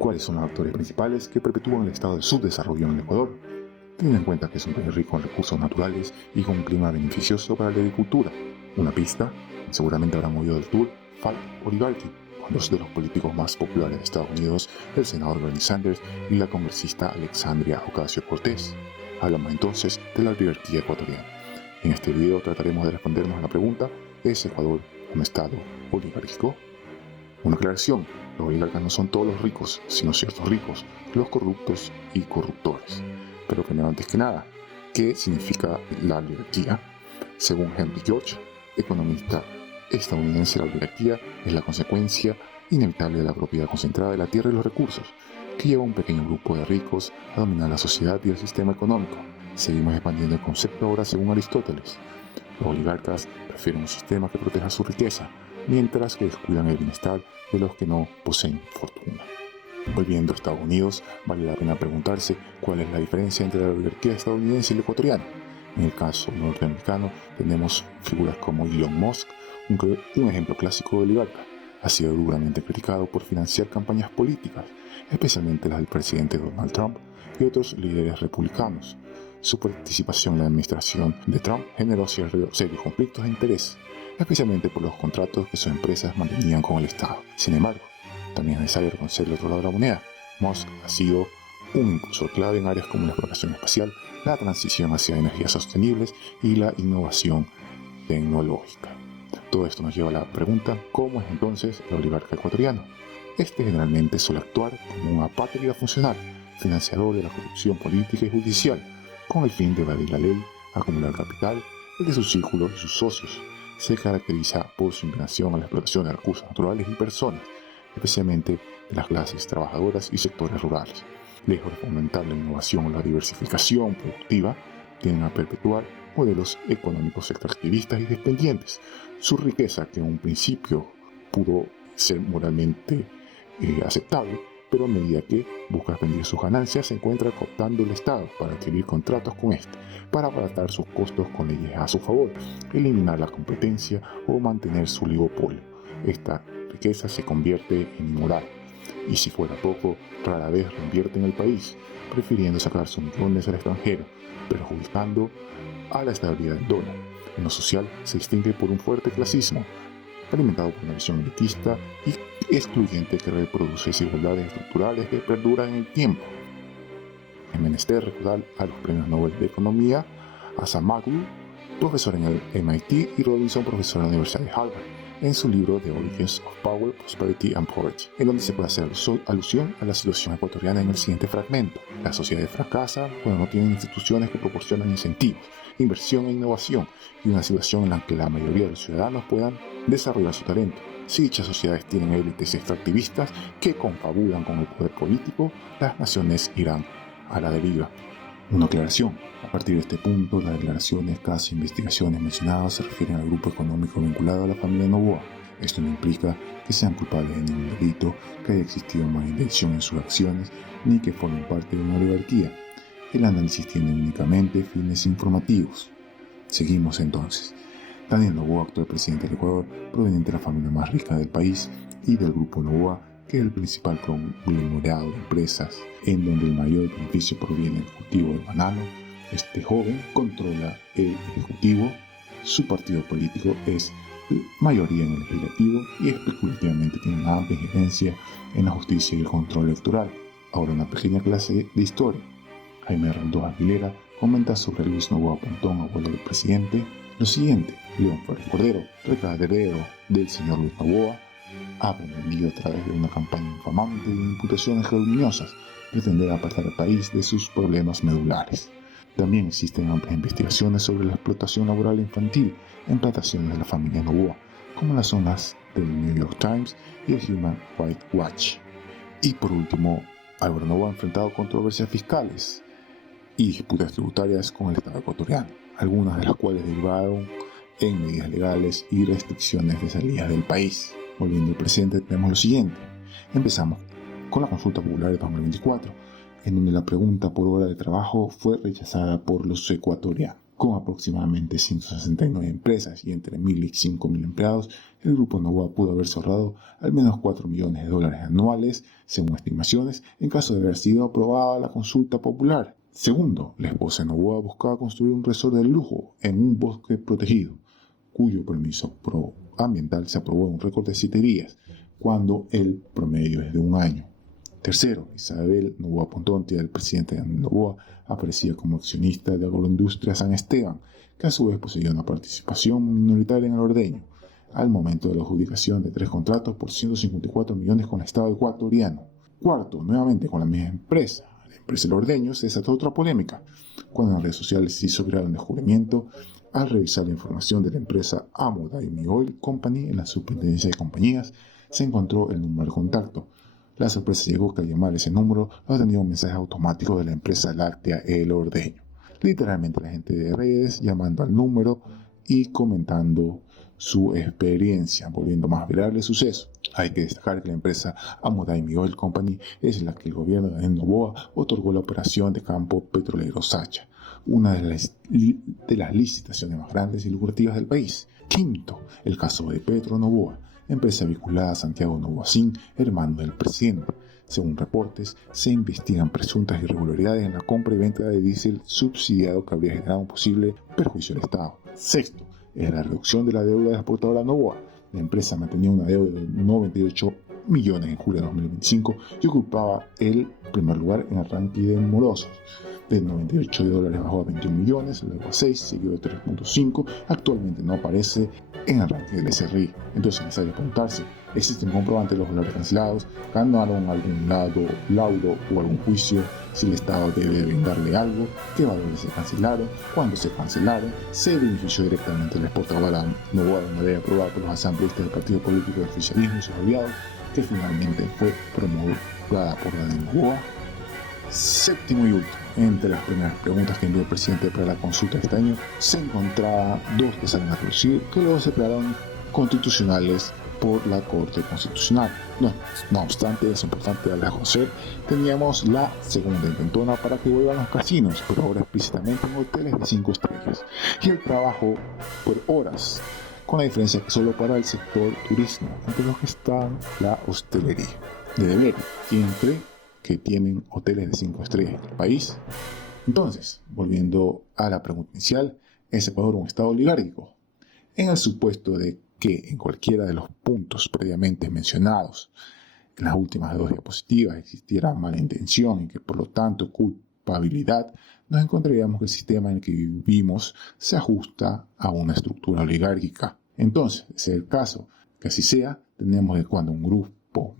¿Cuáles son los actores principales que perpetúan el estado de subdesarrollo en el Ecuador? Teniendo en cuenta que es un país rico en recursos naturales y con un clima beneficioso para la agricultura. Una pista, seguramente habrán oído del tour Fat Oligarchy, con dos de los políticos más populares de Estados Unidos, el senador Bernie Sanders y la congresista Alexandria Ocasio-Cortez. Hablamos entonces de la oligarquía ecuatoriana. En este video trataremos de respondernos a la pregunta: ¿es Ecuador un estado oligárquico? Una aclaración: los oligarcas no son todos los ricos, sino ciertos ricos, los corruptos y corruptores. Pero primero, antes que nada, ¿qué significa la oligarquía? Según Henry George, economista estadounidense, la oligarquía es la consecuencia inevitable de la propiedad concentrada de la tierra y los recursos, que lleva a un pequeño grupo de ricos a dominar la sociedad y el sistema económico. Seguimos expandiendo el concepto ahora según Aristóteles. Los oligarcas prefieren un sistema que proteja su riqueza, mientras que descuidan el bienestar de los que no poseen fortuna. Volviendo a Estados Unidos, vale la pena preguntarse cuál es la diferencia entre la oligarquía estadounidense y la ecuatoriana. En el caso norteamericano tenemos figuras como Elon Musk, un ejemplo clásico de oligarca. Ha sido duramente criticado por financiar campañas políticas, especialmente las del presidente Donald Trump y otros líderes republicanos. Su participación en la administración de Trump generó serios conflictos de interés, especialmente por los contratos que sus empresas mantenían con el Estado. Sin embargo, también es necesario reconocer el otro lado de la moneda. Musk ha sido un impulsor clave en áreas como la exploración espacial, la transición hacia energías sostenibles y la innovación tecnológica. Todo esto nos lleva a la pregunta: ¿cómo es entonces el oligarca ecuatoriano? Este generalmente suele actuar como un apátrida funcional, financiador de la corrupción política y judicial, con el fin de evadir la ley, acumular capital, el de sus círculos y sus socios. Se caracteriza por su inclinación a la explotación de recursos naturales y personas, especialmente de las clases trabajadoras y sectores rurales. Lejos de fomentar la innovación o la diversificación productiva, tienden a perpetuar modelos económicos extractivistas y dependientes. Su riqueza, que en un principio pudo ser moralmente aceptable, pero a medida que busca expandir sus ganancias, se encuentra cooptando el Estado para adquirir contratos con este, para abaratar sus costos con leyes a su favor, eliminar la competencia o mantener su oligopolio. Esta riqueza se convierte en inmoral, y si fuera poco, rara vez reinvierte en el país, prefiriendo sacar sus millones al extranjero, perjudicando a la estabilidad del dólar. En lo social se distingue por un fuerte clasismo, alimentado por una visión elitista y excluyente que reproduce desigualdades estructurales que perduran en el tiempo. Es menester recordar a los premios Nobel de Economía, a Acemoglu, profesor en el MIT, y Robinson, profesor en la Universidad de Harvard, en su libro The Origins of Power, Prosperity and Poverty, en donde se puede hacer alusión a la situación ecuatoriana en el siguiente fragmento: la sociedad fracasa cuando no tienen instituciones que proporcionan incentivos, inversión e innovación, y una situación en la que la mayoría de los ciudadanos puedan desarrollar su talento. Si dichas sociedades tienen élites extractivistas que confabulan con el poder político, las naciones irán a la deriva. Una aclaración: a partir de este punto, las declaraciones, casos e investigaciones mencionadas se refieren al grupo económico vinculado a la familia Noboa. Esto no implica que sean culpables de ningún delito, que haya existido malintención en sus acciones, ni que formen parte de una oligarquía. El análisis tiene únicamente fines informativos. Seguimos entonces. Daniel Noboa, actual presidente del Ecuador, proveniente de la familia más rica del país y del grupo Noboa, que es el principal conglomerado de empresas en donde el mayor beneficio proviene del cultivo de banano. Este joven controla el ejecutivo, su partido político es mayoría en el legislativo y especulativamente tiene una amplia injerencia en la justicia y el control electoral. Ahora una pequeña clase de historia. Jaime Randós Aguilera comenta sobre Luis Noboa Pontón, abuelo del presidente, lo siguiente: León Flores Cordero, heredero del señor Luis Noboa, ha pretendido, a través de una campaña infamante de imputaciones calumniosas, pretender apartar al país de sus problemas medulares. También existen amplias investigaciones sobre la explotación laboral infantil en plantaciones de la familia Noboa, como las zonas del New York Times y el Human Rights Watch. Y por último, Álvaro Noboa ha enfrentado controversias fiscales y disputas tributarias con el Estado ecuatoriano, algunas de las cuales derivaron en medidas legales y restricciones de salida del país. Volviendo al presente, tenemos lo siguiente. Empezamos con la consulta popular de 2024, en donde la pregunta por hora de trabajo fue rechazada por los ecuatorianos. Con aproximadamente 169 empresas y entre 1.000 y 5.000 empleados, el grupo Noboa pudo haberse ahorrado al menos $4 millones anuales, según estimaciones, en caso de haber sido aprobada la consulta popular. Segundo, la esposa de Noboa buscaba construir un resort de lujo en un bosque protegido, cuyo permiso ambiental se aprobó en un récord de 7 días, cuando el promedio es de un año. Tercero, Isabel Noboa Pontón, tía del presidente Noboa, aparecía como accionista de Agroindustria San Esteban, que a su vez poseía una participación minoritaria en el ordeño, al momento de la adjudicación de 3 contratos por 154 millones con el Estado ecuatoriano. Cuarto, nuevamente con la misma empresa, la empresa El Ordeño, se desató otra polémica, cuando en las redes sociales se hizo viral un descubrimiento al revisar la información de la empresa Amo Daimi Oil Company en la Superintendencia de Compañías, se encontró el número de contacto. La sorpresa llegó que al llamar ese número obtenía un mensaje automático de la empresa láctea El Ordeño. Literalmente la gente de redes llamando al número y comentando su experiencia, volviendo más viral el suceso. Hay que destacar que la empresa Amo Daimi Oil Company es la que el gobierno de Daniel Noboa otorgó la operación de campo petrolero Sacha, una de las licitaciones más grandes y lucrativas del país. Quinto, el caso de Petro Noboa, empresa vinculada a Santiago Noboa-Sin, hermano del presidente. Según reportes, se investigan presuntas irregularidades en la compra y venta de diésel subsidiado que habría generado un posible perjuicio al Estado. Sexto, es la reducción de la deuda de la exportadora Noboa. La empresa mantenía una deuda de 98 millones en julio de 2025 y ocupaba el primer lugar en el ranking de morosos. De $98 bajó a 21 millones, luego a 6, seguido de 3.5, actualmente no aparece en el ranking del SRI. Entonces es necesario preguntarse, ¿existe un comprobante de los valores cancelados? ¿Ganaron algún laudo o algún juicio? Si el Estado debe brindarle algo, ¿qué valores se cancelaron? ¿Cuándo se cancelaron? ¿Se benefició directamente la exportadora Noboa de una ley aprobada por los asambleístas del partido político del oficialismo y sus aliados, que finalmente fue promulgada por Daniel Noboa? Séptimo y último, entre las primeras preguntas que envió el presidente para la consulta de este año, se encontraba 2 que salen a reducir, que luego se declararon constitucionales por la Corte Constitucional. No obstante, es importante darles a conocer, teníamos la segunda intentona para que vuelvan los casinos, pero ahora explícitamente en hoteles de 5 estrellas, y el trabajo por horas, con la diferencia que solo para el sector turismo, entre los que está la hostelería. De deber, ¿quién cree que tienen hoteles de 5 estrellas en el país? Entonces, volviendo a la pregunta inicial, ¿es Ecuador un estado oligárquico? En el supuesto de que en cualquiera de los puntos previamente mencionados en las últimas 2 diapositivas existiera mala intención y que por lo tanto culpabilidad, nos encontraríamos que el sistema en el que vivimos se ajusta a una estructura oligárquica. Entonces, de ser el caso que así sea, tenemos que cuando un grupo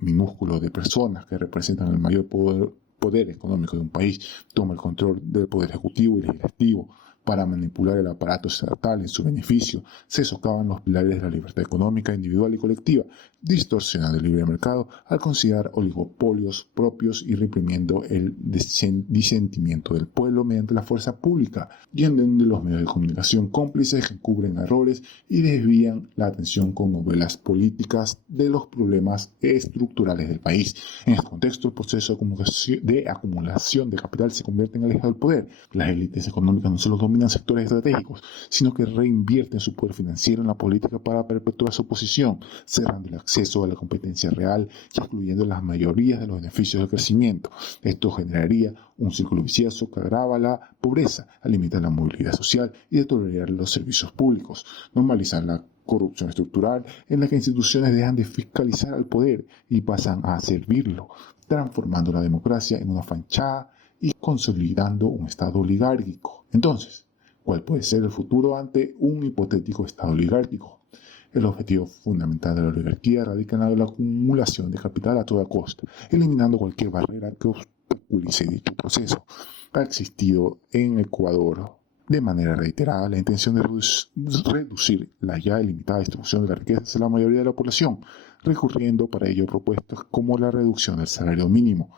minúsculo de personas que representan el mayor poder económico de un país toma el control del poder ejecutivo y legislativo para manipular el aparato estatal en su beneficio, se socavan los pilares de la libertad económica individual y colectiva, distorsionando el libre mercado al considerar oligopolios propios y reprimiendo el disentimiento del pueblo mediante la fuerza pública, y en donde los medios de comunicación cómplices que cubren errores y desvían la atención con novelas políticas de los problemas estructurales del país. En este contexto, el proceso de acumulación de capital se convierte en el eje del poder. Las élites económicas no solo dominan sectores estratégicos, sino que reinvierten su poder financiero en la política para perpetuar su posición, cerrando el acceso a la competencia real y excluyendo las mayorías de los beneficios del crecimiento. Esto generaría un círculo vicioso que agrava la pobreza, al limitar la movilidad social y deteriorar los servicios públicos, normalizar la corrupción estructural en la que instituciones dejan de fiscalizar al poder y pasan a servirlo, transformando la democracia en una fachada y consolidando un estado oligárquico. Entonces, ¿cuál puede ser el futuro ante un hipotético estado oligárquico? El objetivo fundamental de la oligarquía radica en la acumulación de capital a toda costa, eliminando cualquier barrera que obstaculice dicho proceso. Ha existido en Ecuador de manera reiterada la intención de reducir la ya ilimitada distribución de la riqueza a la mayoría de la población, recurriendo para ello a propuestas como la reducción del salario mínimo.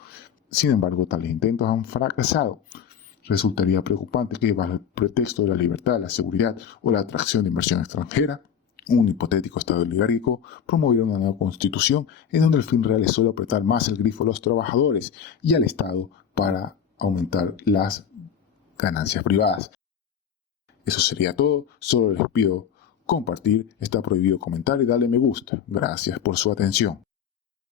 Sin embargo, tales intentos han fracasado. Resultaría preocupante que, bajo el pretexto de la libertad, la seguridad o la atracción de inversión extranjera, un hipotético estado oligárquico promoviera una nueva constitución en donde el fin real es solo apretar más el grifo a los trabajadores y al Estado para aumentar las ganancias privadas. Eso sería todo, solo les pido compartir, está prohibido comentar y darle me gusta. Gracias por su atención.